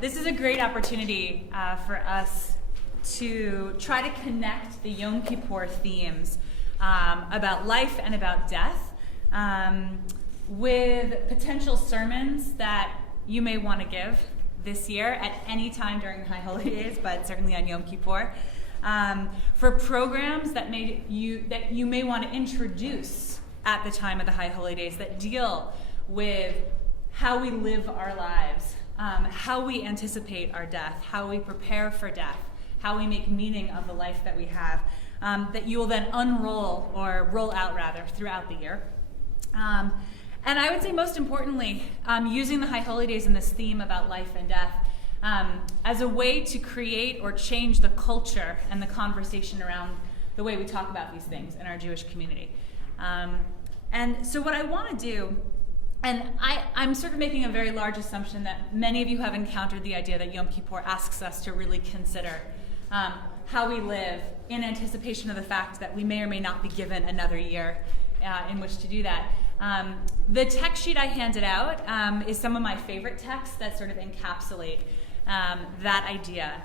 This is a great opportunity for us to try to connect the Yom Kippur themes about life and about death with potential sermons that you may want to give this year at any time during the High Holidays, but certainly on Yom Kippur. For programs that you may want to introduce at the time of the High Holidays that deal with how we live our lives, how we anticipate our death, how we prepare for death, how we make meaning of the life that we have, that you will then unroll or roll out rather throughout the year. And I would say most importantly, using the High Holidays and this theme about life and death as a way to create or change the culture and the conversation around the way we talk about these things in our Jewish community. And so what I want to do, and I'm sort of making a very large assumption that many of you have encountered the idea that Yom Kippur asks us to really consider how we live in anticipation of the fact that we may or may not be given another year in which to do that. The text sheet I handed out is some of my favorite texts that sort of encapsulate that idea.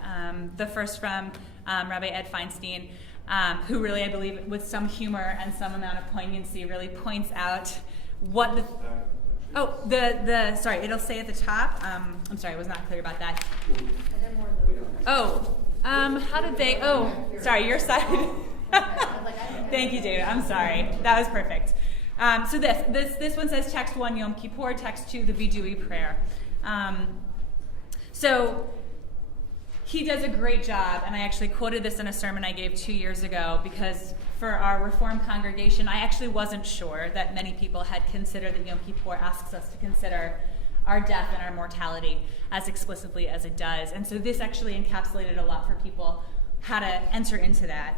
The first from Rabbi Ed Feinstein, who really, I believe, with some humor and some amount of poignancy, really points out what sorry, it'll say at the top. I'm sorry, I was not clear about that. How did they? Sorry, your side. Thank you, David. I'm sorry. That was perfect. So this one says text 1 Yom Kippur, text 2 the Vidui prayer. So he does a great job, and I actually quoted this in a sermon I gave 2 years ago because for our Reform congregation, I actually wasn't sure that many people had considered that Yom Kippur asks us to consider our death and our mortality as explicitly as it does. And so this actually encapsulated a lot for people how to enter into that.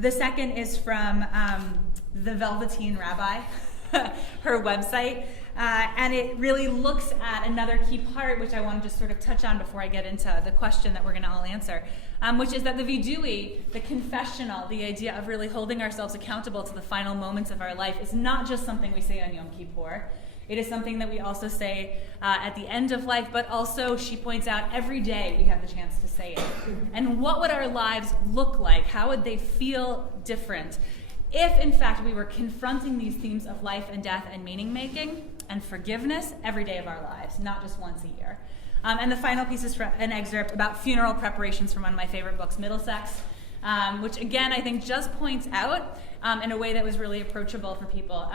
The second is from the Velveteen Rabbi, her website, and it really looks at another key part, which I want to just sort of touch on before I get into the question that we're going to all answer, which is that the vidui, the confessional, the idea of really holding ourselves accountable to the final moments of our life is not just something we say on Yom Kippur. It is something that we also say at the end of life, but also, she points out, every day we have the chance to say it. And what would our lives look like? How would they feel different if, in fact, we were confronting these themes of life and death and meaning-making and forgiveness every day of our lives, not just once a year? And the final piece is from an excerpt about funeral preparations from one of my favorite books, Middlesex, which, again, I think just points out in a way that was really approachable for people,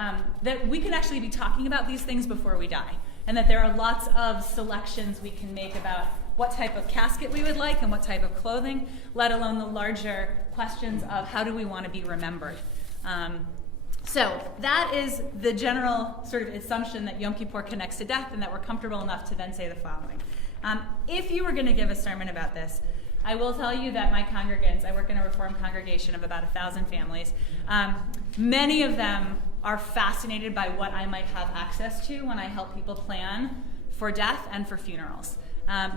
that we can actually be talking about these things before we die, and that there are lots of selections we can make about what type of casket we would like and what type of clothing, let alone the larger questions of how do we want to be remembered. So that is the general sort of assumption that Yom Kippur connects to death, and that we're comfortable enough to then say the following. If you were going to give a sermon about this, I will tell you that my congregants, I work in a Reform congregation of about 1,000 families, many of them are fascinated by what I might have access to when I help people plan for death and for funerals.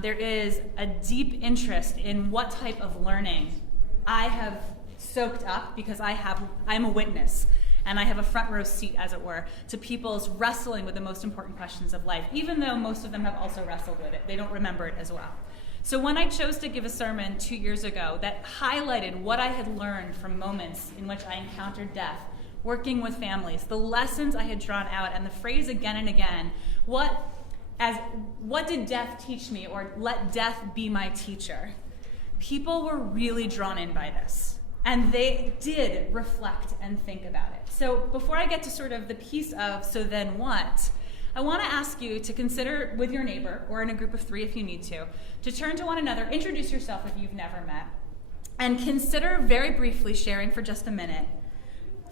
There is a deep interest in what type of learning I have soaked up because I'm a witness, and I have a front row seat, as it were, to people's wrestling with the most important questions of life, even though most of them have also wrestled with it. They don't remember it as well. So when I chose to give a sermon 2 years ago that highlighted what I had learned from moments in which I encountered death, working with families, the lessons I had drawn out, and the phrase again and again, what did death teach me, or let death be my teacher? People were really drawn in by this, and they did reflect and think about it. So before I get to sort of the piece of so then what, I want to ask you to consider with your neighbor, or in a group of 3 if you need to turn to one another, introduce yourself if you've never met, and consider very briefly sharing for just a minute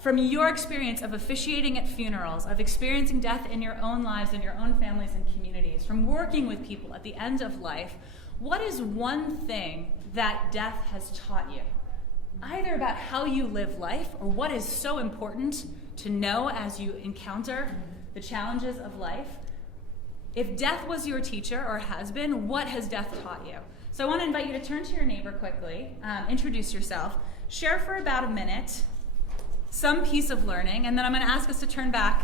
from your experience of officiating at funerals, of experiencing death in your own lives, in your own families and communities, from working with people at the end of life, what is one thing that death has taught you? Either about how you live life, or what is so important to know as you encounter the challenges of life. If death was your teacher, or has been, what has death taught you? So I want to invite you to turn to your neighbor quickly, introduce yourself, share for about a minute some piece of learning, and then I'm going to ask us to turn back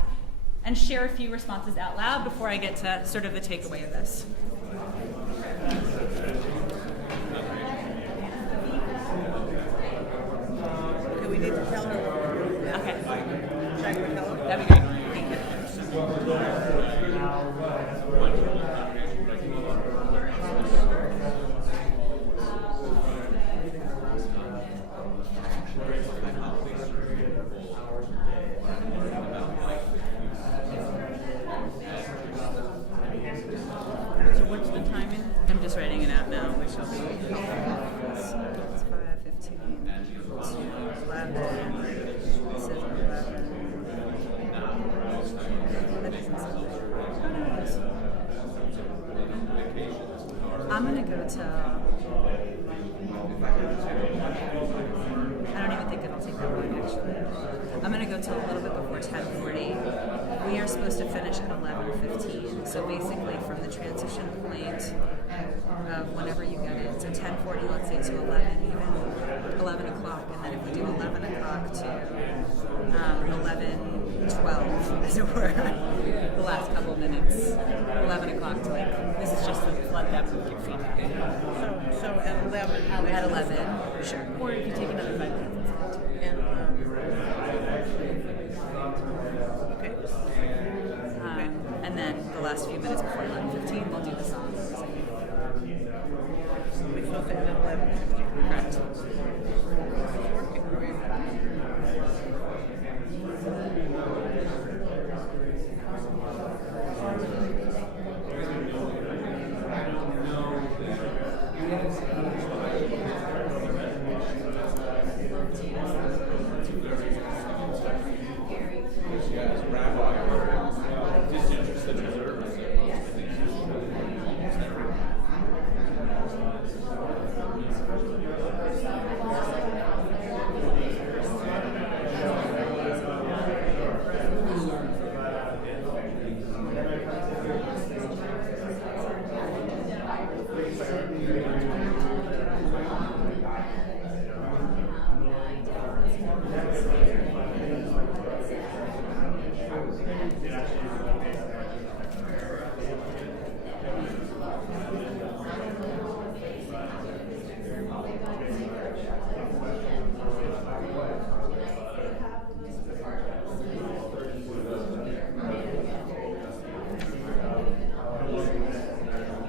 and share a few responses out loud before I get to sort of the takeaway of this. just writing it out now, which will be helpful. So it's 5:15 to 11. This is 11. That doesn't sound right. I'm gonna go till. I don't even think it'll take that long, actually. I'm going to go till a little bit before 10:40. We are supposed to finish at 11:15. So basically from the transition point of whenever you get in, so 10:40, let's say to 11, even 11 o'clock. And then if we do 11 o'clock to 11:12, as it were, the last couple minutes, 11 o'clock to this is just to let them give feedback. So at 11. At 11, sure. Or if you take another 5 minutes. And, okay. And then the last few minutes before 11:15, we'll do the song. We're supposed to end at 11:15. Correct. It's working for you.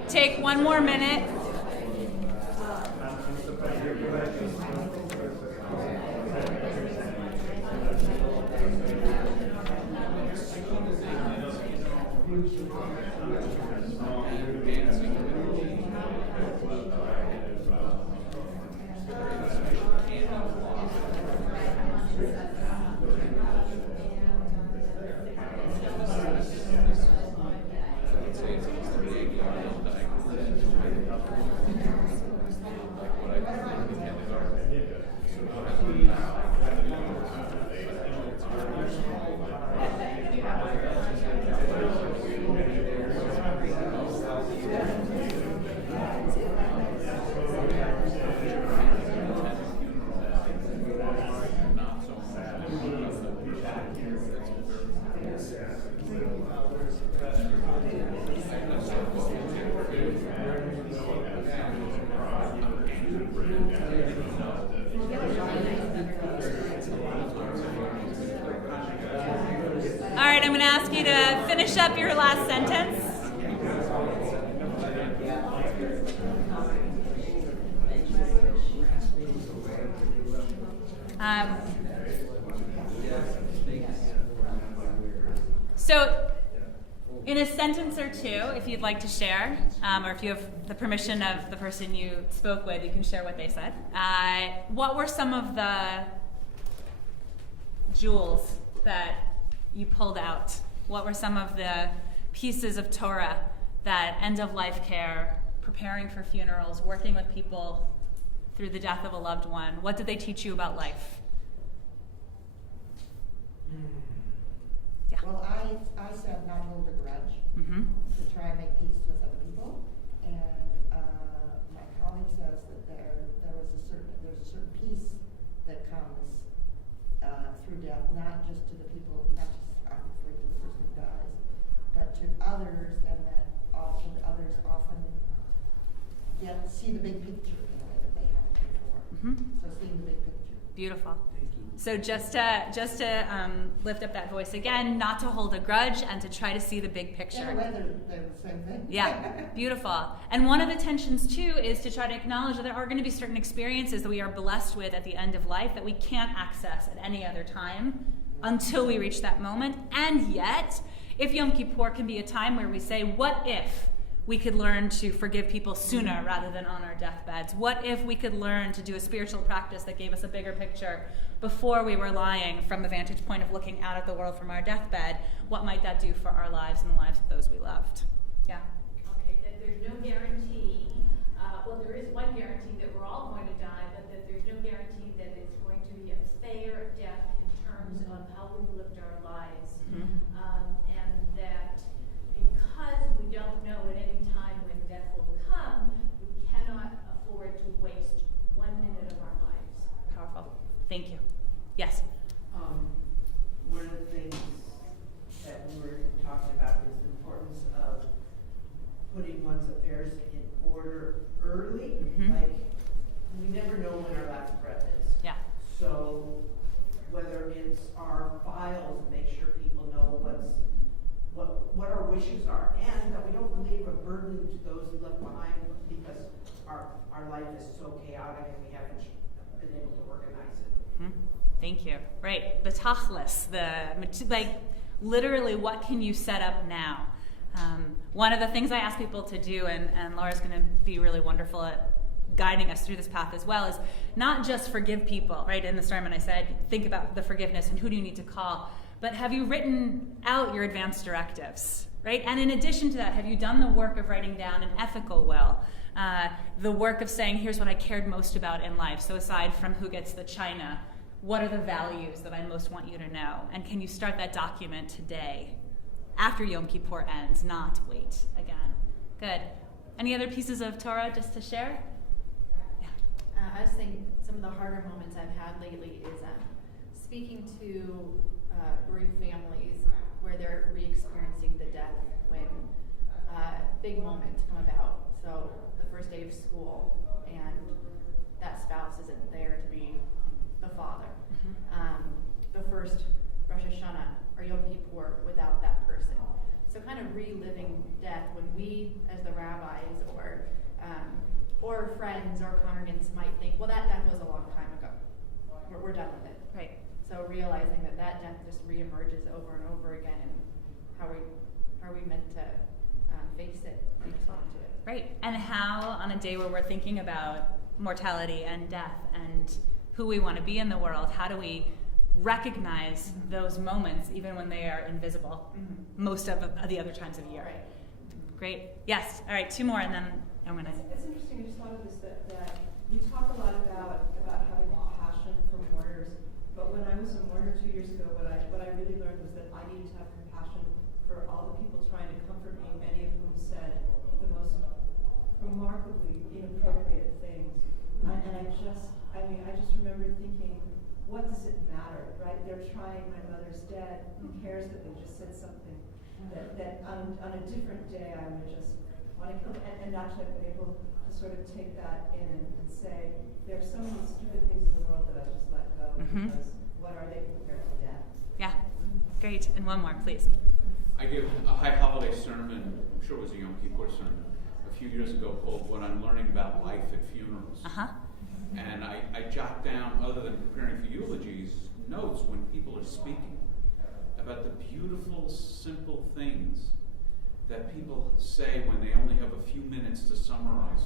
Take one more minute. All right, I'm going to ask you to finish up your last sentence. So, in a sentence or two, if you'd like to share, or if you have the permission of the person you spoke with, you can share what they said. What were some of the jewels that you pulled out? What were some of the pieces of Torah, that end-of-life care, preparing for funerals, working with people through the death of a loved one? What did they teach you about life? Yeah. Well, I said not hold a grudge, to try and make peace with other people, and my colleague says that there's a certain peace that comes through death, not just to the people, not just obviously to the person who dies, but to others, and that also others often see the big picture in a way that they haven't before. So seeing the big picture. Beautiful. So just to lift up that voice again, not to hold a grudge and to try to see the big picture. In a way, they're the same thing. Yeah, beautiful. And one of the tensions too is to try to acknowledge that there are going to be certain experiences that we are blessed with at the end of life that we can't access at any other time until we reach that moment. And yet, if Yom Kippur can be a time where we say, what if we could learn to forgive people sooner rather than on our deathbeds? What if we could learn to do a spiritual practice that gave us a bigger picture before we were lying from the vantage point of looking out at the world from our deathbed? What might that do for our lives and the lives of those we loved? Yeah? Okay, that there's no guarantee, well, there is one guarantee that we're all going to die, but that there's no guarantee that it's going to be a fair death in terms of how we've lived our lives. And that because we don't know at any time when death will come, we cannot afford to waste 1 minute of our lives. Powerful. Thank you. Yes? One of the things that we were talking about is the importance of putting one's affairs in order early. Like, we never know when our last breath is. Yeah. So whether it's our files, make sure people know what our wishes are, and that we don't leave a burden to those left behind because our life is so chaotic and we haven't been able to organize it. Thank you. Right. The tachlis, literally, what can you set up now? One of the things I ask people to do, and Laura's going to be really wonderful at guiding us through this path as well, is not just forgive people, right? In the sermon I said, think about the forgiveness and who do you need to call, but have you written out your advance directives, right? And in addition to that, have you done the work of writing down an ethical will? The work of saying, here's what I cared most about in life. So aside from who gets the china, what are the values that I most want you to know? And can you start that document today, after Yom Kippur ends, not wait again? Good. Any other pieces of Torah just to share? Yeah. I was thinking some of the harder moments I've had lately is speaking to bereaved families where they're re-experiencing the death when big moments come about. So the first day of school and that spouse isn't there to be the father. The first Rosh Hashanah or Yom Kippur without that person. So kind of reliving death when we, as the rabbis or friends or congregants might think, well, that death was a long time ago. We're done with it. Right. So realizing that death just reemerges over and over again, and how are we meant to face it and respond to it? Right. And how, on a day where we're thinking about mortality and death and who we want to be in the world, how do we recognize those moments even when they are invisible most of the other times of the year? Right. Great. Yes. All right, two more, and then I'm going to... It's interesting, I just thought of this, that we talk a lot about having compassion for mourners, but when I was a mourner 2 years ago, what I really learned was that I needed to have compassion for all the people trying to comfort me, many of whom said the most remarkably inappropriate things. And I just remember thinking, what does it matter, right? They're trying, my mother's dead, who cares that they just said something that on a different day I would just want to kill them. And actually I've been able to sort of take that in and say, there are so many stupid things in the world that I just let go because what are they compared to death? Yeah. Great. And one more, please. I gave a high holiday sermon, I'm sure it was a Yom Kippur sermon, a few years ago called What I'm Learning About Life at Funerals. And I jot down, other than preparing for eulogies, notes when people are speaking about the beautiful, simple things that people say when they only have a few minutes to summarize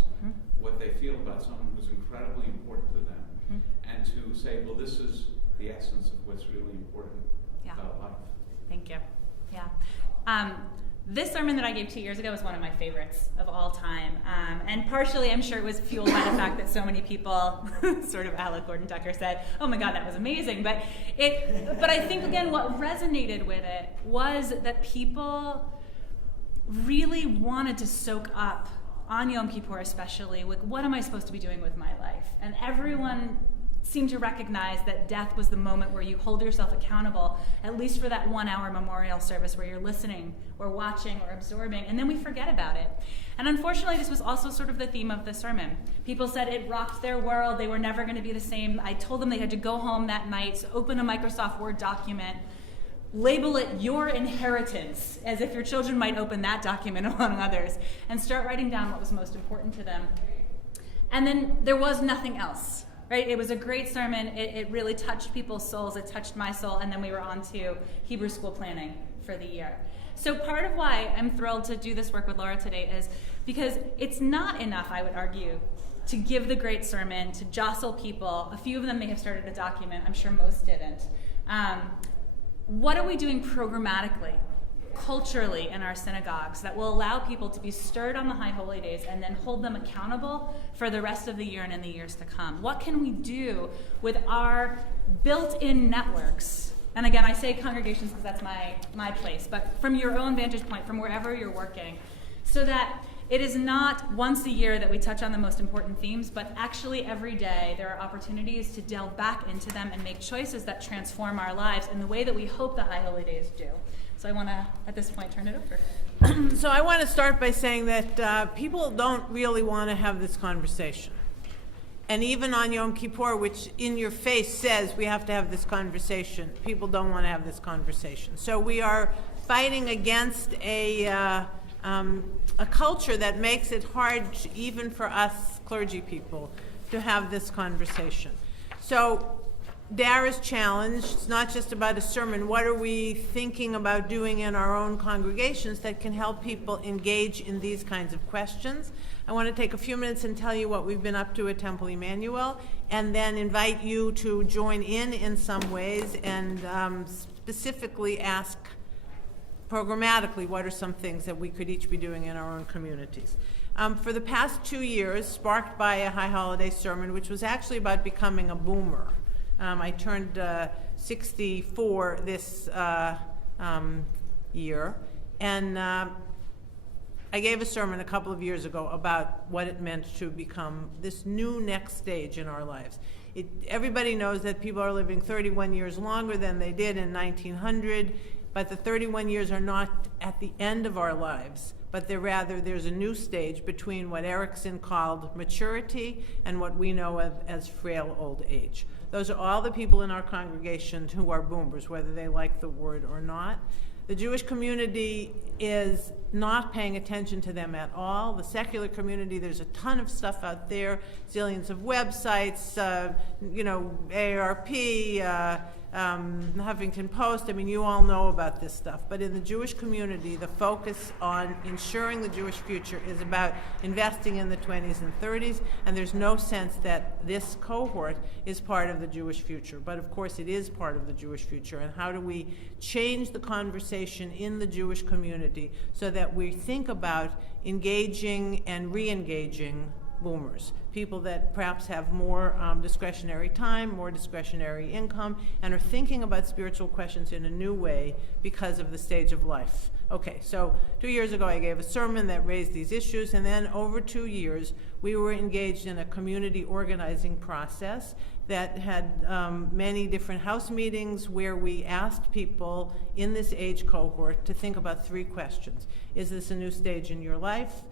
what they feel about someone who's incredibly important to them. And to say, well, this is the essence of what's really important about life. Thank you. Yeah. This sermon that I gave 2 years ago is one of my favorites of all time. And partially, I'm sure it was fueled by the fact that so many people, sort of a la Gordon Tucker said, oh my God, that was amazing. But I think, again, what resonated with it was that people really wanted to soak up, on Yom Kippur especially, like, what am I supposed to be doing with my life? And everyone seemed to recognize that death was the moment where you hold yourself accountable, at least for that 1 hour memorial service where you're listening or watching or absorbing, and then we forget about it. And unfortunately, this was also sort of the theme of the sermon. People said it rocked their world, they were never going to be the same. I told them they had to go home that night, open a Microsoft Word document, label it your inheritance, as if your children might open that document among others, and start writing down what was most important to them. And then there was nothing else. Right? It was a great sermon. It really touched people's souls. It touched my soul. And then we were on to Hebrew school planning for the year. So part of why I'm thrilled to do this work with Laura today is because it's not enough, I would argue, to give the great sermon, to jostle people. A few of them may have started a document. I'm sure most didn't. What are we doing programmatically, culturally in our synagogues that will allow people to be stirred on the high holy days and then hold them accountable for the rest of the year and in the years to come? What can we do with our built-in networks? And again, I say congregations because that's my place, but from your own vantage point, from wherever you're working, so that it is not once a year that we touch on the most important themes, but actually every day there are opportunities to delve back into them and make choices that transform our lives in the way that we hope the high holy days do. So I want to, at this point, turn it over. So I want to start by saying that people don't really want to have this conversation. And even on Yom Kippur, which in your face says we have to have this conversation, people don't want to have this conversation. So we are fighting against a culture that makes it hard, even for us clergy people, to have this conversation. So Dara's challenge, it's not just about a sermon. What are we thinking about doing in our own congregations that can help people engage in these kinds of questions? I want to take a few minutes and tell you what we've been up to at Temple Emmanuel, and then invite you to join in some ways, and specifically ask programmatically what are some things that we could each be doing in our own communities. For the past 2 years, sparked by a high holiday sermon, which was actually about becoming a boomer. I turned 64 this year, and I gave a sermon a couple of years ago about what it meant to become this new next stage in our lives. Everybody knows that people are living 31 years longer than they did in 1900, but the 31 years are not at the end of our lives, but there's a new stage between what Erickson called maturity and what we know of as frail old age. Those are all the people in our congregation who are boomers, whether they like the word or not. The Jewish community is not paying attention to them at all. The secular community, there's a ton of stuff out there, zillions of websites, AARP, Huffington Post. I mean, you all know about this stuff. But in the Jewish community, the focus on ensuring the Jewish future is about investing in the 20s and 30s, and there's no sense that this cohort is part of the Jewish future. But of course, it is part of the Jewish future. And how do we change the conversation in the Jewish community so that we think about engaging and re-engaging boomers, people that perhaps have more discretionary time, more discretionary income, and are thinking about spiritual questions in a new way because of the stage of life. Okay, so 2 years ago I gave a sermon that raised these issues, and then over 2 years we were engaged in a community organizing process that had many different house meetings where we asked people in this age cohort to think about 3 questions. Is this a new stage in your life?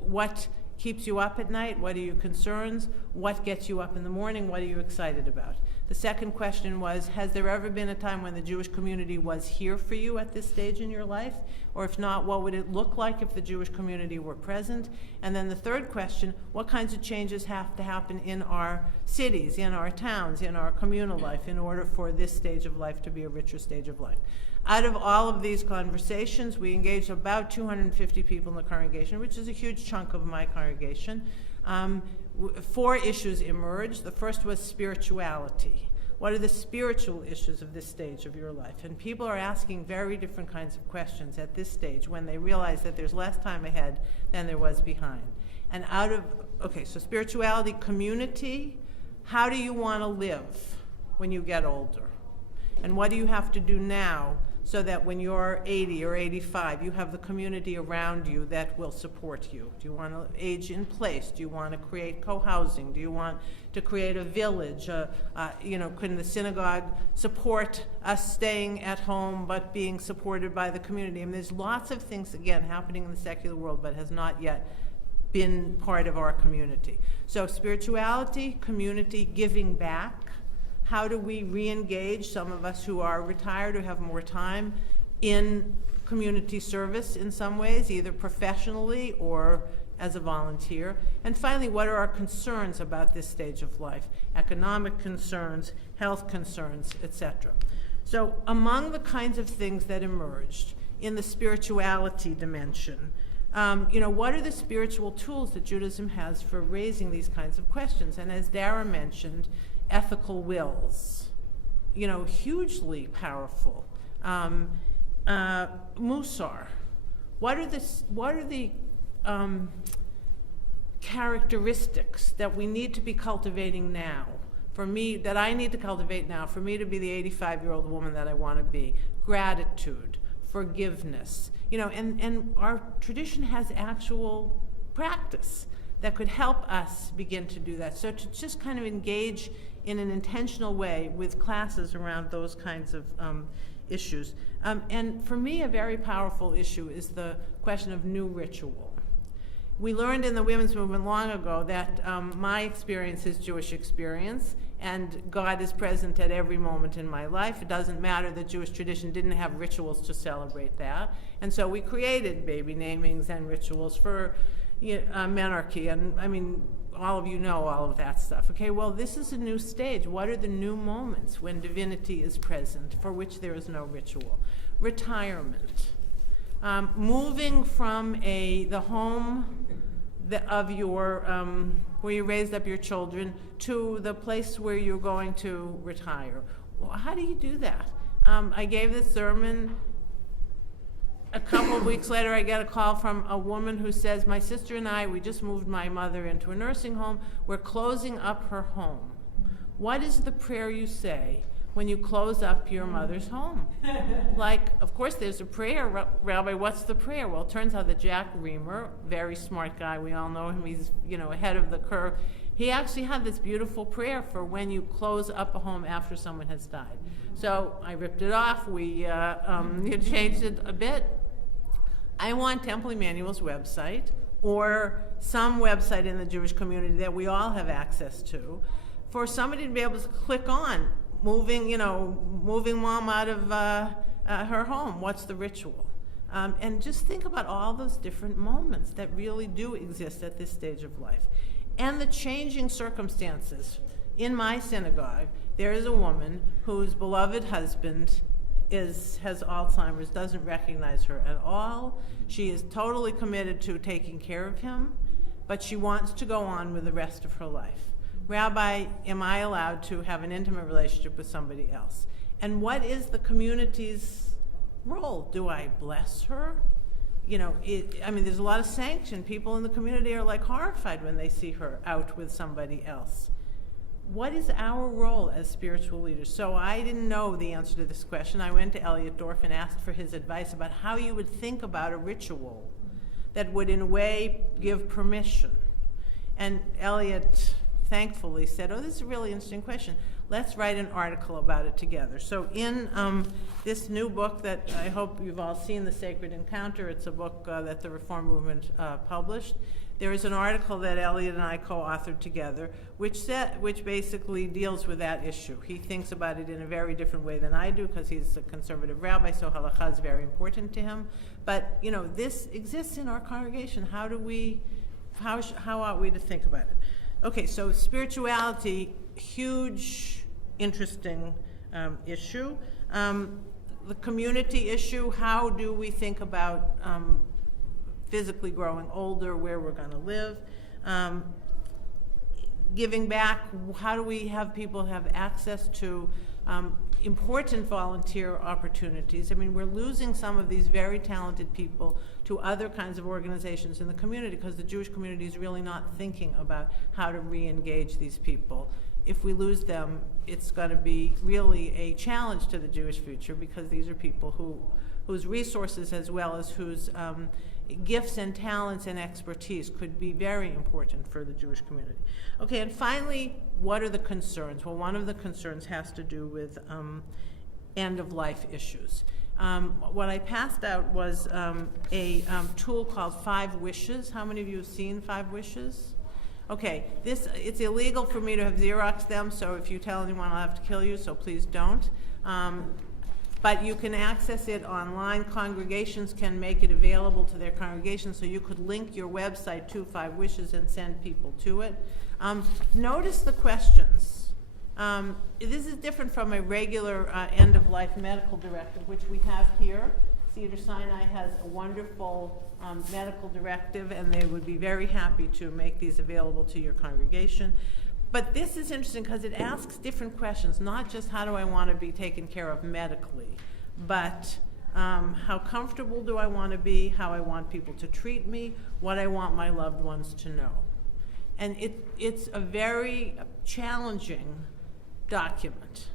What keeps you up at night? What are your concerns? What gets you up in the morning? What are you excited about? The second question was, has there ever been a time when the Jewish community was here for you at this stage in your life? Or if not, what would it look like if the Jewish community were present? And then the third question, what kinds of changes have to happen in our cities, in our towns, in our communal life in order for this stage of life to be a richer stage of life? Out of all of these conversations, we engaged about 250 people in the congregation, which is a huge chunk of my congregation. 4 issues emerged. The first was spirituality. What are the spiritual issues of this stage of your life? And people are asking very different kinds of questions at this stage when they realize that there's less time ahead than there was behind. And so spirituality, community, how do you want to live when you get older? And what do you have to do now so that when you're 80 or 85, you have the community around you that will support you? Do you want to age in place? Do you want to create co-housing? Do you want to create a village? Can the synagogue support us staying at home but being supported by the community? I mean, there's lots of things, again, happening in the secular world but has not yet been part of our community. So spirituality, community, giving back. How do we re-engage some of us who are retired or have more time in community service in some ways, either professionally or as a volunteer? And finally, what are our concerns about this stage of life? Economic concerns, health concerns, etc. So among the kinds of things that emerged in the spirituality dimension. What are the spiritual tools that Judaism has for raising these kinds of questions? And as Dara mentioned, ethical wills, hugely powerful. Musar. What are the characteristics that we need to be cultivating now? For me, that I need to cultivate now, for me to be the 85-year-old woman that I want to be. Gratitude, forgiveness, and our tradition has actual practice that could help us begin to do that. So to just kind of engage in an intentional way with classes around those kinds of issues. And for me, a very powerful issue is the question of new ritual. We learned in the women's movement long ago that my experience is Jewish experience, and God is present at every moment in my life. It doesn't matter that Jewish tradition didn't have rituals to celebrate that. And so we created baby namings and rituals for menarche, and all of you know all of that stuff. Okay, well, this is a new stage. What are the new moments when divinity is present, for which there is no ritual? Retirement. Moving from the home of your, where you raised up your children, to the place where you're going to retire. Well, how do you do that? I gave this sermon. A couple of weeks later, I get a call from a woman who says, my sister and I, we just moved my mother into a nursing home. We're closing up her home. What is the prayer you say when you close up your mother's home? Of course, there's a prayer. Rabbi, what's the prayer? Well, it turns out that Jack Reamer, very smart guy, we all know him, he's, ahead of the curve. He actually had this beautiful prayer for when you close up a home after someone has died. So I ripped it off. We changed it a bit. I want Temple Emmanuel's website, or some website in the Jewish community that we all have access to, for somebody to be able to click on, moving mom out of her home. What's the ritual? And just think about all those different moments that really do exist at this stage of life. And the changing circumstances. In my synagogue, there is a woman whose beloved husband has Alzheimer's, doesn't recognize her at all. She is totally committed to taking care of him, but she wants to go on with the rest of her life. Rabbi, am I allowed to have an intimate relationship with somebody else? And what is the community's role? Do I bless her? There's a lot of sanction. People in the community are horrified when they see her out with somebody else. What is our role as spiritual leaders? So I didn't know the answer to this question. I went to Elliot Dorff and asked for his advice about how you would think about a ritual that would, in a way, give permission. And Elliot thankfully said, this is a really interesting question. Let's write an article about it together. So in this new book that I hope you've all seen, The Sacred Encounter, it's a book that the Reform Movement published. There is an article that Elliot and I co-authored together, which basically deals with that issue. He thinks about it in a very different way than I do, because he's a conservative rabbi, so halakha is very important to him. But this exists in our congregation. How ought we to think about it? Okay, so spirituality, huge, interesting issue. The community issue, how do we think about physically growing older, where we're going to live? Giving back, how do we have people have access to important volunteer opportunities? We're losing some of these very talented people to other kinds of organizations in the community, because the Jewish community is really not thinking about how to re-engage these people. If we lose them, it's going to be really a challenge to the Jewish future, because these are people whose resources, as well as whose gifts and talents and expertise, could be very important for the Jewish community. Okay, and finally, what are the concerns? Well, one of the concerns has to do with end-of-life issues. What I passed out was a tool called 5 Wishes. How many of you have seen 5 Wishes? Okay, it's illegal for me to have Xeroxed them, so if you tell anyone, I'll have to kill you, so please don't. But you can access it online. Congregations can make it available to their congregations, so you could link your website to 5 Wishes and send people to it. Notice the questions. This is different from a regular end-of-life medical directive, which we have here. Cedars-Sinai has a wonderful medical directive, and they would be very happy to make these available to your congregation. But this is interesting because it asks different questions, not just how do I want to be taken care of medically, but how comfortable do I want to be, how I want people to treat me, what I want my loved ones to know. And it's a very challenging document.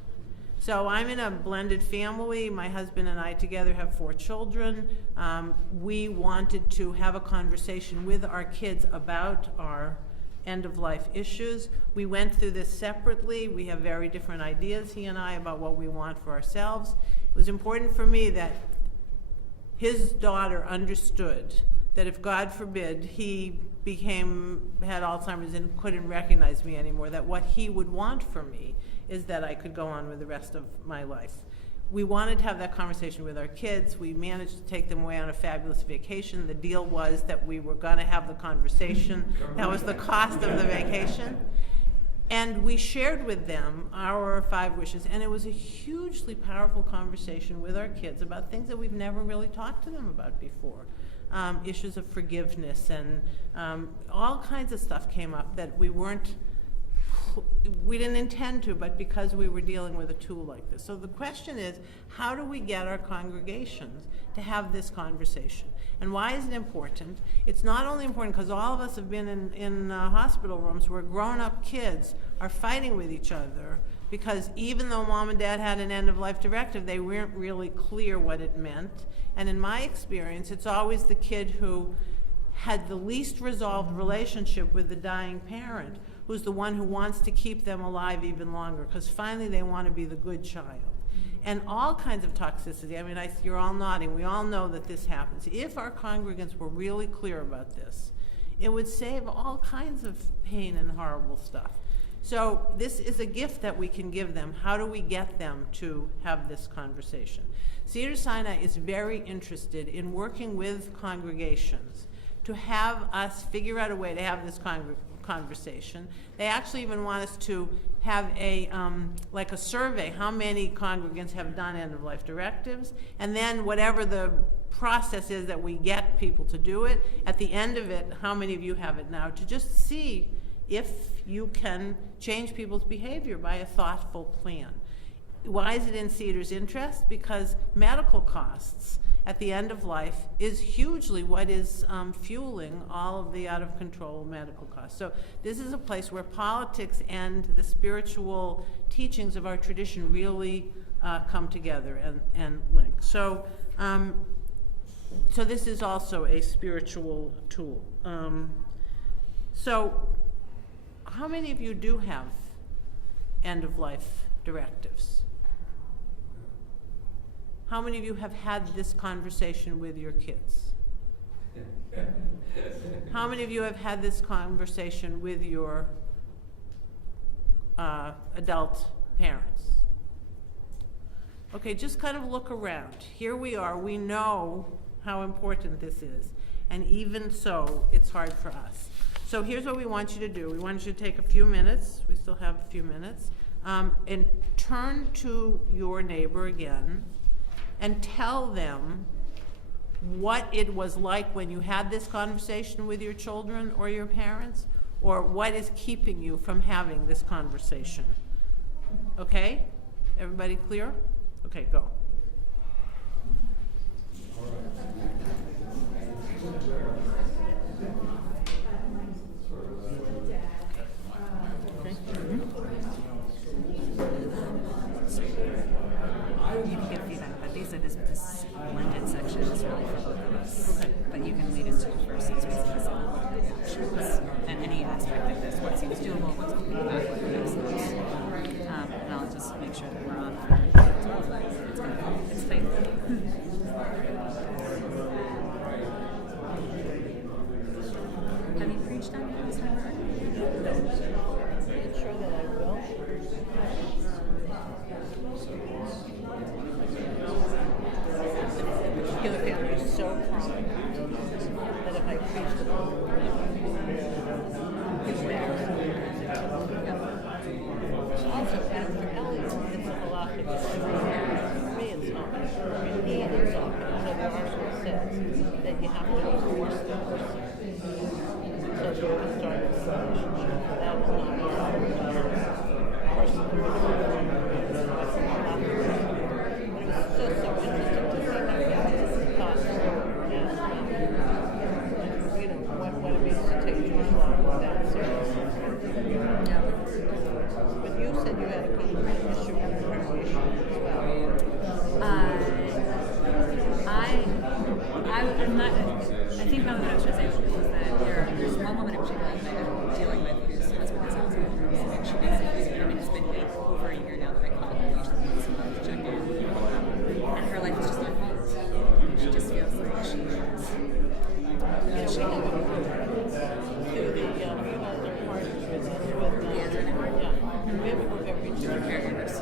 So I'm in a blended family. My husband and I together have 4 children. We wanted to have a conversation with our kids about our end-of-life issues. We went through this separately. We have very different ideas, he and I, about what we want for ourselves. It was important for me that his daughter understood that if, God forbid, he had Alzheimer's and couldn't recognize me anymore, that what he would want for me is that I could go on with the rest of my life. We wanted to have that conversation with our kids. We managed to take them away on a fabulous vacation. The deal was that we were going to have the conversation. That was the cost of the vacation. And we shared with them our 5 wishes, and it was a hugely powerful conversation with our kids about things that we've never really talked to them about before. Issues of forgiveness and all kinds of stuff came up that we didn't intend to, but because we were dealing with a tool like this. So the question is, how do we get our congregations to have this conversation? And why is it important? It's not only important because all of us have been in hospital rooms where grown-up kids are fighting with each other because even though mom and dad had an end-of-life directive, they weren't really clear what it meant. And in my experience, it's always the kid who had the least resolved relationship with the dying parent who's the one who wants to keep them alive even longer because finally they want to be the good child. And all kinds of toxicity. I mean, you're all nodding. We all know that this happens. If our congregants were really clear about this, it would save all kinds of pain and horrible stuff. So this is a gift that we can give them. How do we get them to have this conversation? Cedars-Sinai is very interested in working with congregations to have us figure out a way to have this conversation. They actually even want us to have a survey, how many congregants have done end-of-life directives, and then whatever the process is that we get people to do it, at the end of it, how many of you have it now, to just see if you can change people's behavior by a thoughtful plan. Why is it in Cedar's interest? Because medical costs at the end of life is hugely what is fueling all of the out-of-control medical costs. So this is a place where politics and the spiritual teachings of our tradition really come together and link. So, so this is also a spiritual tool. So how many of you do have end-of-life directives? How many of you have had this conversation with your kids? How many of you have had this conversation with your adult parents? Okay, just kind of look around. Here we are. We know how important this is. And even so, it's hard for us. So here's what we want you to do. We want you to take a few minutes. We still have a few minutes. And turn to your neighbor again and tell them what it was like when you had this conversation with your children or your parents, or what is keeping you from having this conversation. Okay? Everybody clear? Okay, go. You can give feedback, but these are this blended section is really for both of us. Okay. But you can lead into it first as we see some of the reactions and any aspect of this, what seems doable, what's feedback, what makes sense. And I'll just make sure that we're on for it's fine. Have you preached on it this time already? I'm sure that I will. The particular family is so prominent that if I preached it all, it's also after Elliot, it's a halachic. For me, it's not. For me, it's often. So there are year to start this relationship. That was not personal. But it was just so interesting to see how thoughts and what it means to take Jewish law that seriously. Yeah. But you said you had a kind of issue with pronunciation as well. I'm not. I think probably what I was trying to say was that there's one woman in particular that I'm dealing with whose husband has Alzheimer's, and she basically, it's been over a year now that I call her usually once a month to check in, and her life is just not home. She just feels like she is. We have a group through the Freelancer Partners business with and we have a group every Tuesday. Caregivers.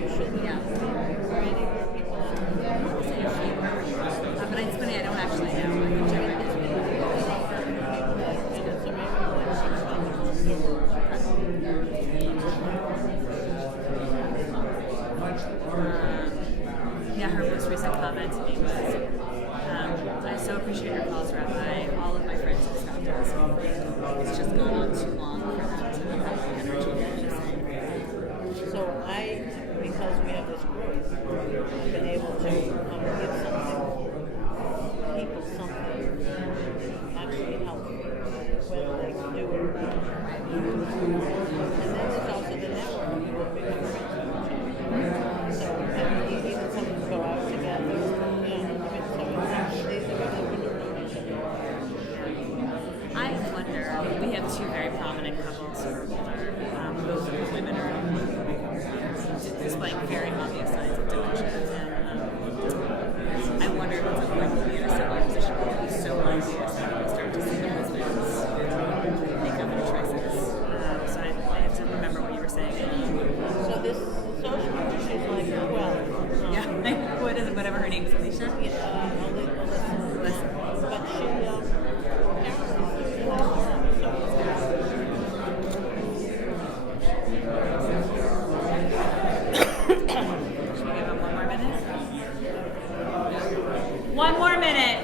You should or any of your people on But it's funny, I don't actually know. Yeah, her most recent comment to me was, I so appreciate your calls, Rabbi. All of my friends have stopped asking. It's just gone on too long for them to have the energy to So because we have this group, I've been able to give people something actually helpful, whether they can do it or not. And then there's also the network of people become friends with each other. So even some of them go out together. So these are people who don't know each other. I wonder, we have two very prominent couples who are older, both of the women are displaying very obvious signs of dementia, and I wonder if at some point we'll be in a similar position where it'll be so obvious that we'll start to see the husbands make other choices. So I have to remember what you were saying. So this social worker, she's like 12. Yeah, what is it, whatever her name is, Alicia? Listen. But she, One more minute.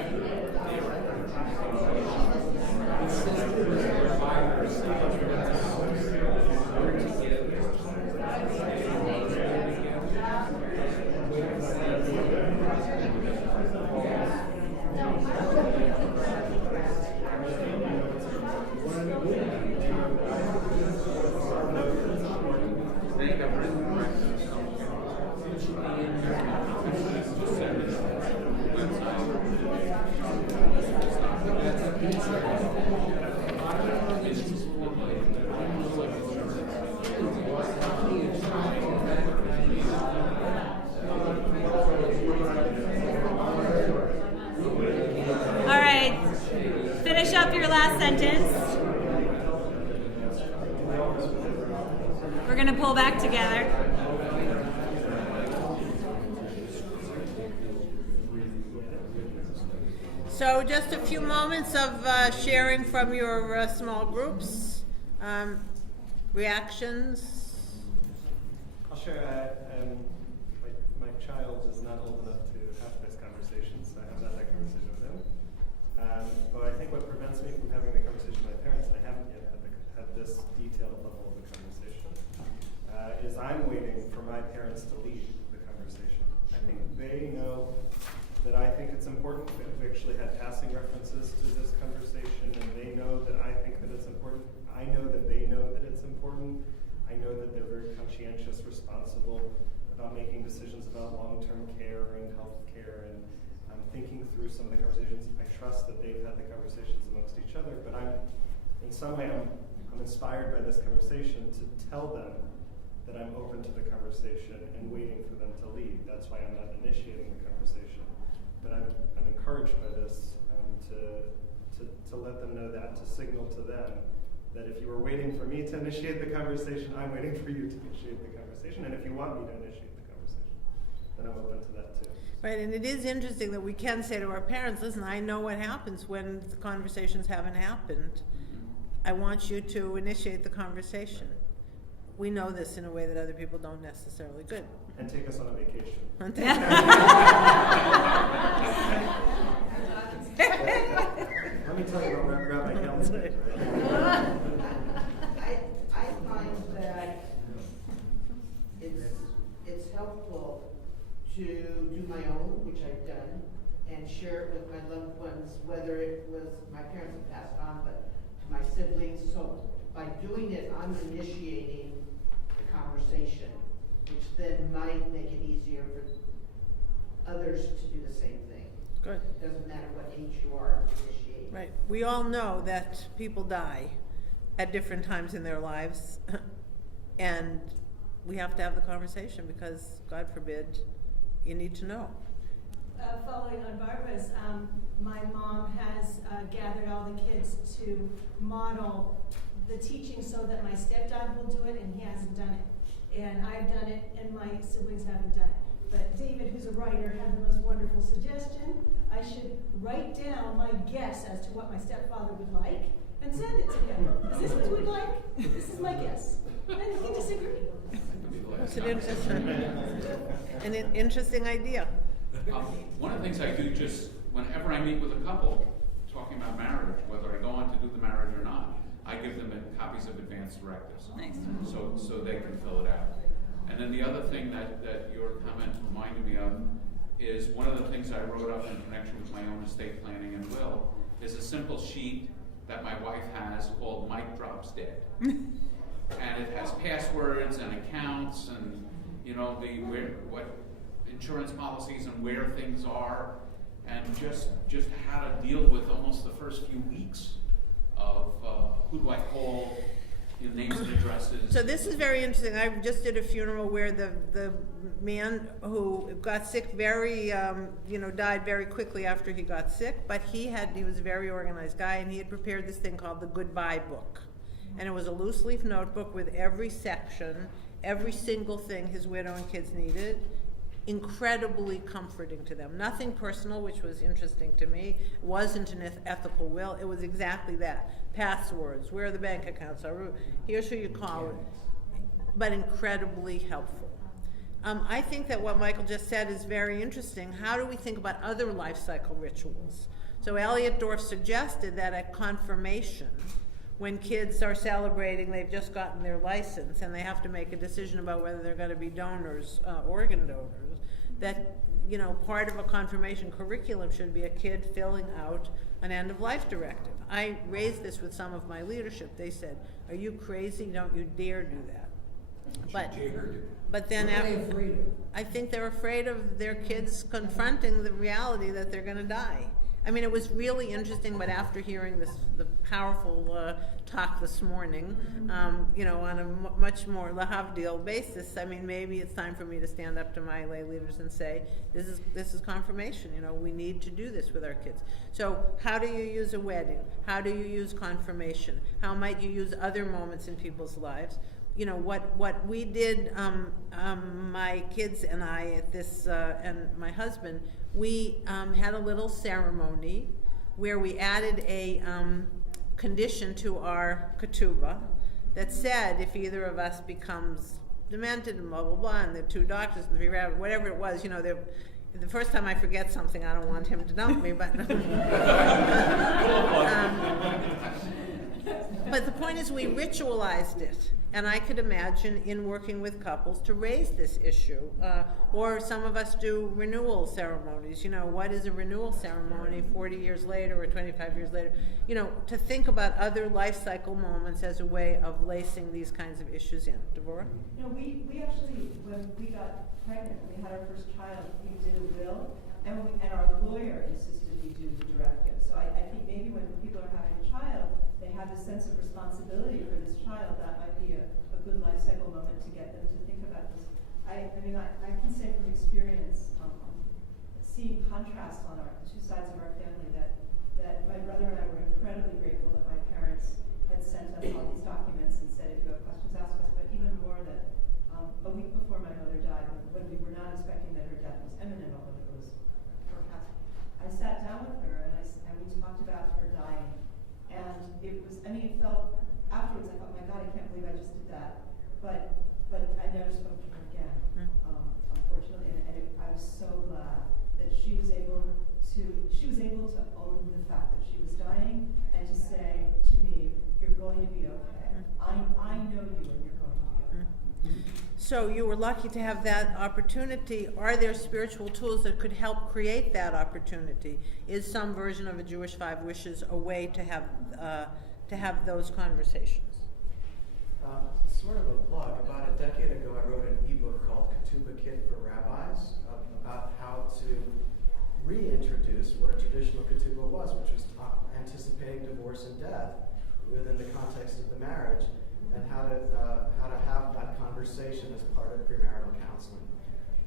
All right, finish up your last sentence. We're going to pull back together. So just a few moments of sharing from your small groups. Reactions? I'll share. My child is not old enough to have this conversation, so I have not had that conversation with him. But I think what prevents me from having the conversation with my parents, and I haven't yet had this detailed level of the conversation, is I'm waiting for my parents to lead the conversation. I think they know that I think it's important. We've actually had passing references to this conversation, and they know that I think that it's important. I know that they know that it's important. I know that they're very conscientious, responsible about making decisions about long-term care and health care, and thinking through some of the conversations. I trust that they've had the conversations amongst each other, but in some way, I'm inspired by this conversation to tell them that I'm open to the conversation and waiting for them to lead. That's why I'm not initiating the conversation. But I'm encouraged by this to let them know that, to signal to them that if you were waiting for me to initiate the conversation, I'm waiting for you to initiate the conversation. And if you want me to initiate the conversation, then I'm open to that too. Right, and it is interesting that we can say to our parents, listen, I know what happens when the conversations haven't happened. I want you to initiate the conversation. We know this in a way that other people don't necessarily. Good. And take us on a vacation. Let me tell you about Rabbi Kelsey. I find that it's helpful to do my own, which I've done, and share it with my loved ones, whether it was my parents have passed on, but to my siblings. So by doing it, I'm initiating the conversation, which then might make it easier for others to do the same thing. Good. It doesn't matter what age you are to initiate. Right. We all know that people die at different times in their lives, and we have to have the conversation because, God forbid, you need to know. Following on Barbara's, my mom has gathered all the kids to model the teaching so that my stepdad will do it and he hasn't done it. And I've done it and my siblings haven't done it. But David, who's a writer, had the most wonderful suggestion. I should write down my guess as to what my stepfather would like and send it to him. Is this what you would like? This is my guess. And he disagreed. It's an interesting idea. One of the things I do just whenever I meet with a couple talking about marriage, whether I go on to do the marriage or not, I give them copies of advance directives. Nice. So they can fill it out. And then the other thing that your comment reminded me of is one of the things I wrote up in connection with my own estate planning and will is a simple sheet that my wife has called Mike Drops Dead. And it has passwords and accounts and, you know, what insurance policies and where things are, and just how to deal with almost the first few weeks of who do I call, names and addresses. So this is very interesting. I just did a funeral where the man who got sick died very quickly after he got sick, but he was a very organized guy, and he had prepared this thing called the Goodbye Book. And it was a loose leaf notebook with every section, every single thing his widow and kids needed, incredibly comforting to them. Nothing personal, which was interesting to me. It wasn't an ethical will. It was exactly that. Passwords, where the bank accounts are, here's who you call, but incredibly helpful. I think that what Michael just said is very interesting. How do we think about other life cycle rituals? So Elliot Dorff suggested that at confirmation, when kids are celebrating, they've just gotten their license and they have to make a decision about whether they're going to be donors, organ donors, that, part of a confirmation curriculum should be a kid filling out an end-of-life directive. I raised this with some of my leadership. They said, "Are you crazy? Don't you dare do that." But then I think they're afraid of their kids confronting the reality that they're going to die. I mean, it was really interesting, but after hearing the powerful talk this morning, on a much more lahavdil basis, I mean, maybe it's time for me to stand up to my lay leaders and say, this is confirmation. We need to do this with our kids. So how do you use a wedding? How do you use confirmation? How might you use other moments in people's lives? What we did, my kids and I at this, and my husband, we had a little ceremony where we added a condition to our ketubah that said if either of us becomes demented and blah, blah, blah, and the two doctors and the three rabbis, whatever it was, the first time I forget something, I don't want him to dump me, but but the point is we ritualized it. And I could imagine in working with couples to raise this issue. Or some of us do renewal ceremonies. What is a renewal ceremony 40 years later or 25 years later? To think about other life cycle moments as a way of lacing these kinds of issues in. Devorah? We actually, when we got pregnant, when we had our first child, we did a will, and our lawyer insisted we do the directive. So I think maybe when people are having a child, they have this sense of responsibility for this child. That might be a good life cycle moment to get them to think about this. I can say from experience, seeing contrasts on our two sides of our family, that my brother and I were incredibly grateful that my parents had sent us all these documents and said, if you have questions, ask us. But even more that a week before my mother died, when we were not expecting that her death was imminent, although it was forecast, I sat down with her and we talked about her dying. And it felt, afterwards I thought, my God, I can't believe I just did that. But I never spoke to her again, unfortunately. And I was so glad that she was able to own the fact that she was dying going to be okay. I know you and you're going to be okay. So you were lucky to have that opportunity. Are there spiritual tools that could help create that opportunity? Is some version of a Jewish Five Wishes a way to have those conversations? Sort of a plug. About a decade ago, I wrote an ebook called Ketubah Kit for Rabbis about how to reintroduce what a traditional ketubah was, which was anticipating divorce and death within the context of the marriage, and how to have that conversation as part of premarital counseling.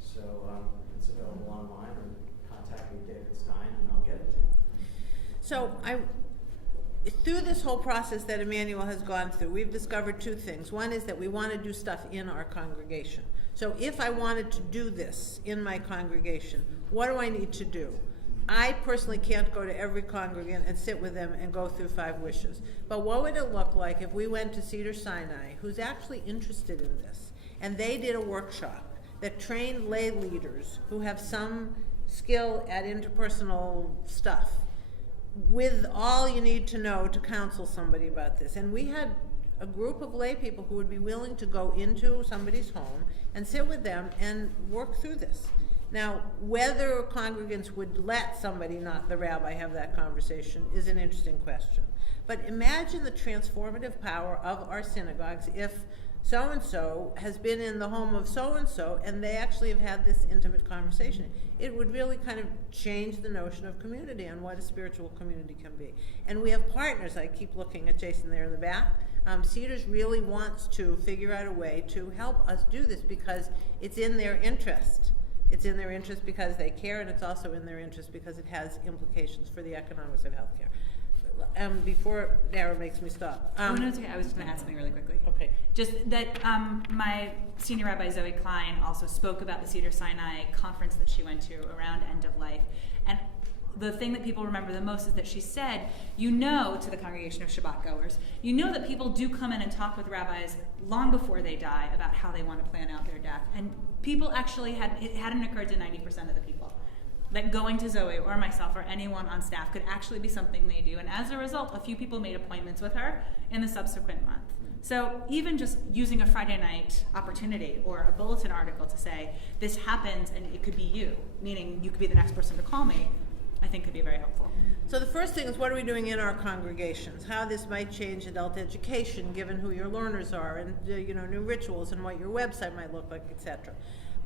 So it's available online, or contact me, David Stein, and I'll get it to you. So through this whole process that Emmanuel has gone through, we've discovered two things. One is that we want to do stuff in our congregation. So if I wanted to do this in my congregation, what do I need to do? I personally can't go to every congregant and sit with them and go through Five Wishes. But what would it look like if we went to Cedar Sinai, who's actually interested in this, and they did a workshop that trained lay leaders who have some skill at interpersonal stuff, with all you need to know to counsel somebody about this. And we had a group of lay people who would be willing to go into somebody's home and sit with them and work through this. Now, whether congregants would let somebody, not the rabbi, have that conversation is an interesting question. But imagine the transformative power of our synagogues if so-and-so has been in the home of so-and-so and they actually have had this intimate conversation. It would really kind of change the notion of community and what a spiritual community can be. And we have partners. I keep looking at Jason there in the back. Cedars really wants to figure out a way to help us do this because it's in their interest. It's in their interest because they care, and it's also in their interest because it has implications for the economics of healthcare. Before Dara makes me stop. Oh, no, it's okay. I was just going to add something really quickly. Okay. Just that my senior rabbi, Zoe Klein, also spoke about the Cedar Sinai conference that she went to around end of life. And the thing that people remember the most is that she said, to the congregation of Shabbat goers, that people do come in and talk with rabbis long before they die about how they want to plan out their death. And people actually it hadn't occurred to 90% of the people that going to Zoe or myself or anyone on staff could actually be something they do. And as a result, a few people made appointments with her in the subsequent month. So even just using a Friday night opportunity or a bulletin article to say, this happens and it could be you, meaning you could be the next person to call me, I think could be very helpful. So the first thing is, what are we doing in our congregations? How this might change adult education, given who your learners are, and new rituals, and what your website might look like, etc.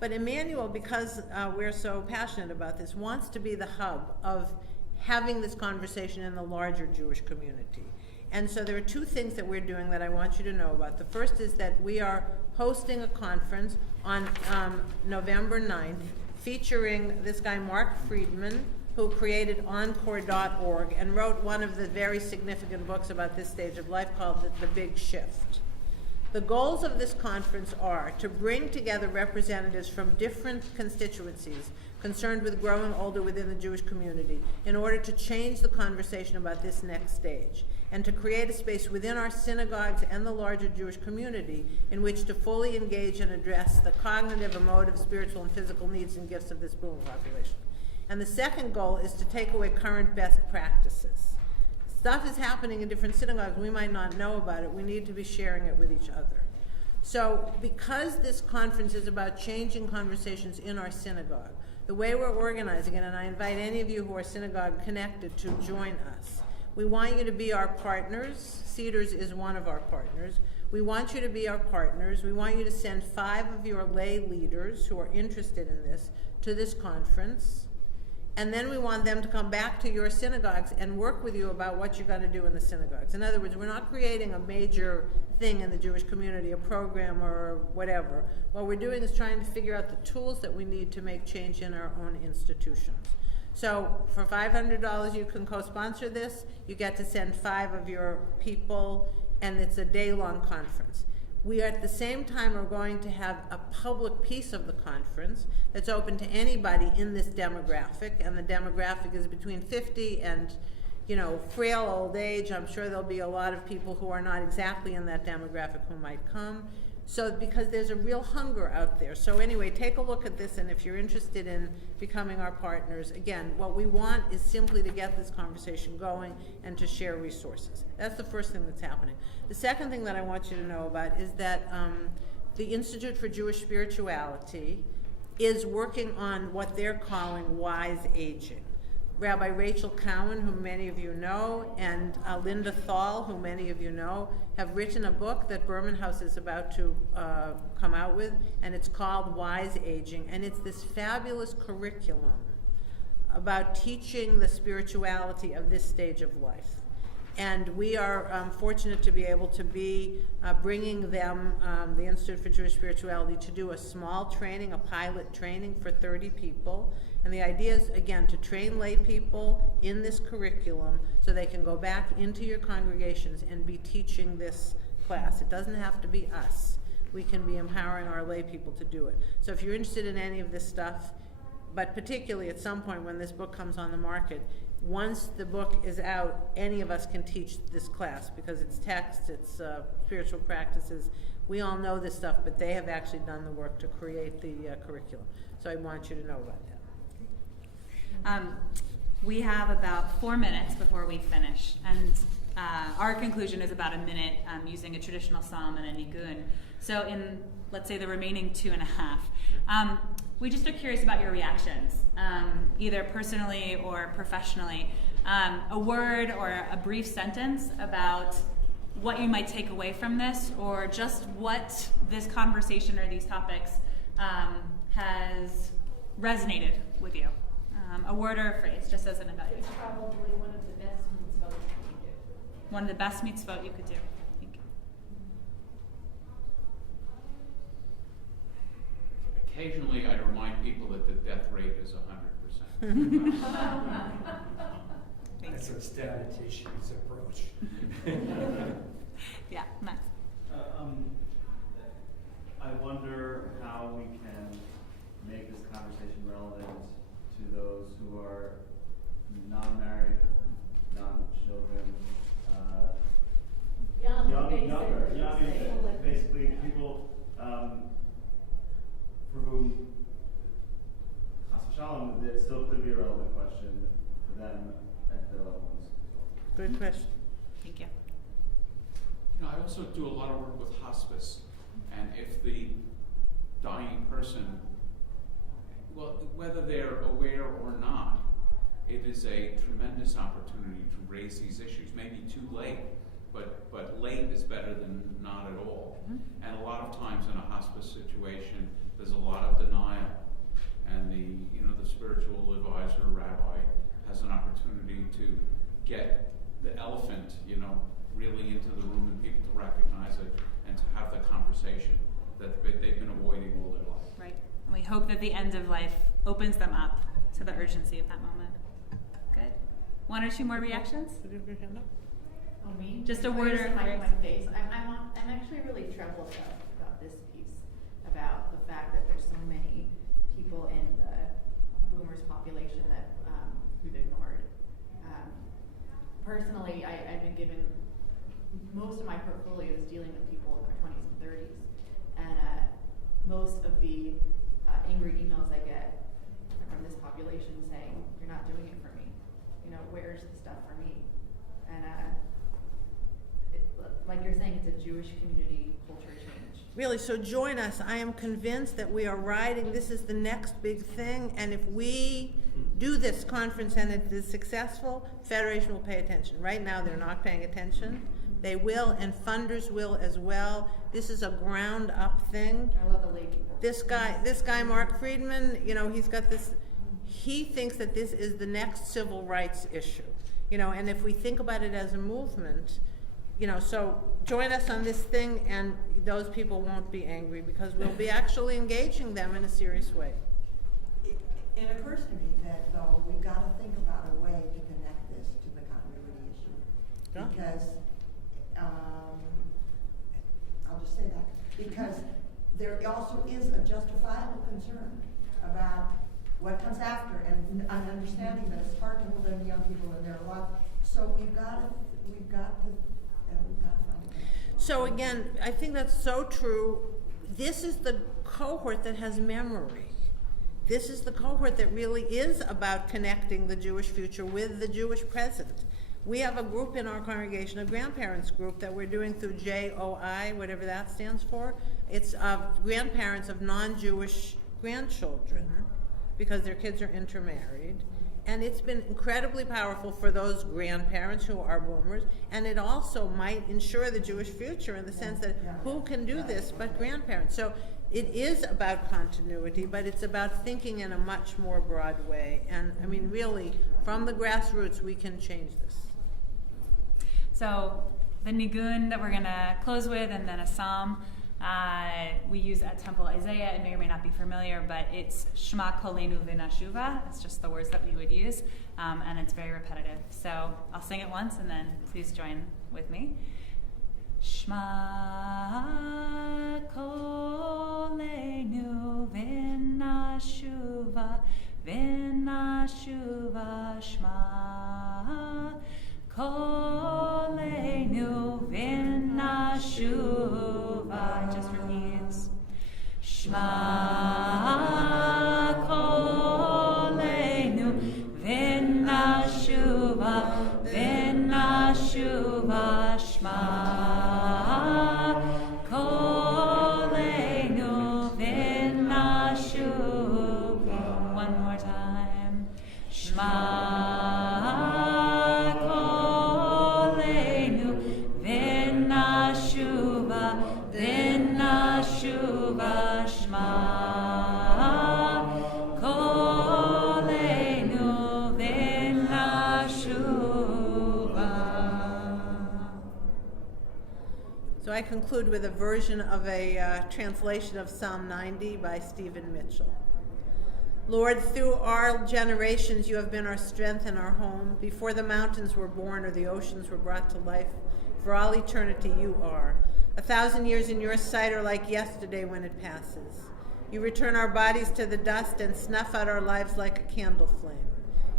But Emmanuel, because we're so passionate about this, wants to be the hub of having this conversation in the larger Jewish community. And so there are two things that we're doing that I want you to know about. The first is that we are hosting a conference on November 9th featuring this guy, Mark Friedman, who created Encore.org and wrote one of the very significant books about this stage of life called The Big Shift. The goals of this conference are to bring together representatives from different constituencies concerned with growing older within the Jewish community in order to change the conversation about this next stage, and to create a space within our synagogues and the larger Jewish community in which to fully engage and address the cognitive, emotive, spiritual, and physical needs and gifts of this booming population. And the second goal is to take away current best practices. Stuff is happening in different synagogues. We might not know about it. We need to be sharing it with each other. So because this conference is about changing conversations in our synagogue, the way we're organizing it, and I invite any of you who are synagogue connected to join us, we want you to be our partners. Cedars is one of our partners. We want you to be our partners. We want you to send 5 of your lay leaders who are interested in this to this conference. And then we want them to come back to your synagogues and work with you about what you're going to do in the synagogues. In other words, we're not creating a major thing in the Jewish community, a program or whatever. What we're doing is trying to figure out the tools that we need to make change in our own institutions. So for $500, you can co-sponsor this. You get to send 5 of your people, and it's a day-long conference. We at the same time are going to have a public piece of the conference that's open to anybody in this demographic, and the demographic is between 50 and, frail old age. I'm sure there'll be a lot of people who are not exactly in that demographic who might come. So, because there's a real hunger out there. So anyway, take a look at this, and if you're interested in becoming our partners, again, what we want is simply to get this conversation going and to share resources. That's the first thing that's happening. The second thing that I want you to know about is that the Institute for Jewish Spirituality is working on what they're calling wise aging. Rabbi Rachel Cowan, who many of you know, and Linda Thal, who many of you know, have written a book that Berman House is about to come out with, and it's called Wise Aging, and it's this fabulous curriculum about teaching the spirituality of this stage of life. And we are fortunate to be able to be bringing them, the Institute for Jewish Spirituality, to do a small training, a pilot training for 30 people. And the idea is, again, to train lay people in this curriculum so they can go back into your congregations and be teaching this class. It doesn't have to be us. We can be empowering our lay people to do it. So if you're interested in any of this stuff, but particularly at some point when this book comes on the market, once the book is out, any of us can teach this class because it's text, it's spiritual practices. We all know this stuff, but they have actually done the work to create the curriculum. So I want you to know about that. We have about 4 minutes before we finish, and our conclusion is about a minute using a traditional psalm and a nigun. So in, let's say, the remaining 2.5, we just are curious about your reactions, either personally or professionally. A word or a brief sentence about what you might take away from this, or just what this conversation or these topics has resonated with you. A word or a phrase, just as an evaluation. It's probably one of the best mitzvot you can do. One of the best mitzvot you could do. Thank you. Occasionally, I remind people that the death rate is 100%. That's a statistician's approach. Yeah, Max. I wonder how we can make this conversation relevant to those who are non-married, non-children, basically people for whom, chas v'shalom, it still could be a relevant question for them and for their loved ones. Good question. Thank you. You know, I also do a lot of work with hospice, and if the dying person, well, whether they're aware or not, it is a tremendous opportunity to raise these issues. Maybe too late, but late is better than not at all. Mm-hmm. And a lot of times in a hospice situation, there's a lot of denial, and the spiritual advisor, rabbi, has an opportunity to get the elephant, really into the room and people to recognize it and to have the conversation that they've been avoiding all their life. Right. And we hope that the end of life opens them up to the urgency of that moment. Good. 1 or 2 more reactions? Oh, me? Just a word or a phrase. My face. I'm actually really troubled about this piece, about the fact that there's so many people in the boomers population that we've ignored. Personally, I've been given most of my portfolio is dealing with people in their 20s and 30s, and most of the angry emails I get are from this population saying, "You're not doing it for me. Where's the stuff for me?" And like you're saying, it's a Jewish community culture change. Really, so join us. I am convinced that we are riding, this is the next big thing, and if we do this conference and it is successful, Federation will pay attention. Right now, they're not paying attention. They will, and funders will as well. This is a ground-up thing. I love the lay people. This guy, Mark Friedman, he's got this, he thinks that this is the next civil rights issue. And if we think about it as a movement, so join us on this thing, and those people won't be angry because we'll be actually engaging them in a serious way. It occurs to me that, though, we've got to think about a way to connect this to the continuity issue. Yeah. Because, I'll just say that, because there also is a justifiable concern about what comes after, and an understanding that it's hard to hold them young people in their life. So we've got to find a connection. So again, I think that's so true. this is the cohort that has memory. This is the cohort that really is about connecting the Jewish future with the Jewish present. We have a group in our congregation, a grandparents group, that we're doing through JOI, whatever that stands for. It's grandparents of non-Jewish grandchildren, because their kids are intermarried. And it's been incredibly powerful for those grandparents who are boomers, and it also might ensure the Jewish future in the sense that who can do this but grandparents? So it is about continuity, but it's about thinking in a much more broad way. And I mean, really, from the grassroots, we can change this. So the nigun that we're going to close with, and then a psalm, we use at Temple Isaiah. It may or may not be familiar, but it's Shema Kolenu V'Nashuva. It's just the words that we would use, and it's very repetitive. So I'll sing it once, and then please join with me. Shema Kolenu V'Nashuva, V'Nashuva, Shema Kolenu V'Nashuva. Just repeats. Shema Kolenu V'Nashuva, V'Nashuva, Shema Kolenu V'Nashuva. One more time. Shema So I conclude with a version of a translation of Psalm 90 by Stephen Mitchell. Lord, through our generations you have been our strength and our home. Before the mountains were born or the oceans were brought to life, for all eternity you are. 1,000 years in your sight are like yesterday when it passes. You return our bodies to the dust and snuff out our lives like a candle flame.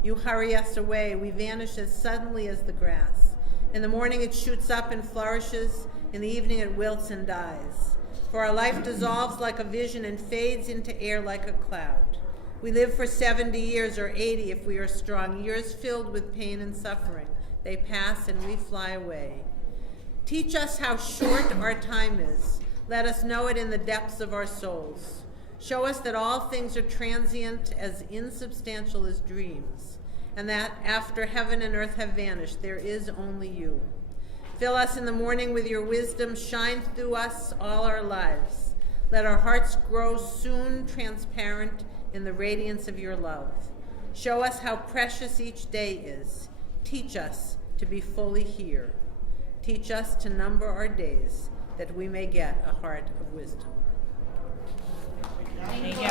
You hurry us away. We vanish as suddenly as the grass. In the morning it shoots up and flourishes. In the evening it wilts and dies. For our life dissolves like a vision and fades into air like a cloud. We live for 70 years or 80 if we are strong, years filled with pain and suffering. They pass and we fly away. Teach us how short our time is. Let us know it in the depths of our souls. Show us that all things are transient, as insubstantial as dreams, and that after heaven and earth have vanished, there is only you. Fill us in the morning with your wisdom. Shine through us all our lives. Let our hearts grow soon transparent in the radiance of your love. Show us how precious each day is. Teach us to be fully here. Teach us to number our days, that we may get a heart of wisdom. Thank you.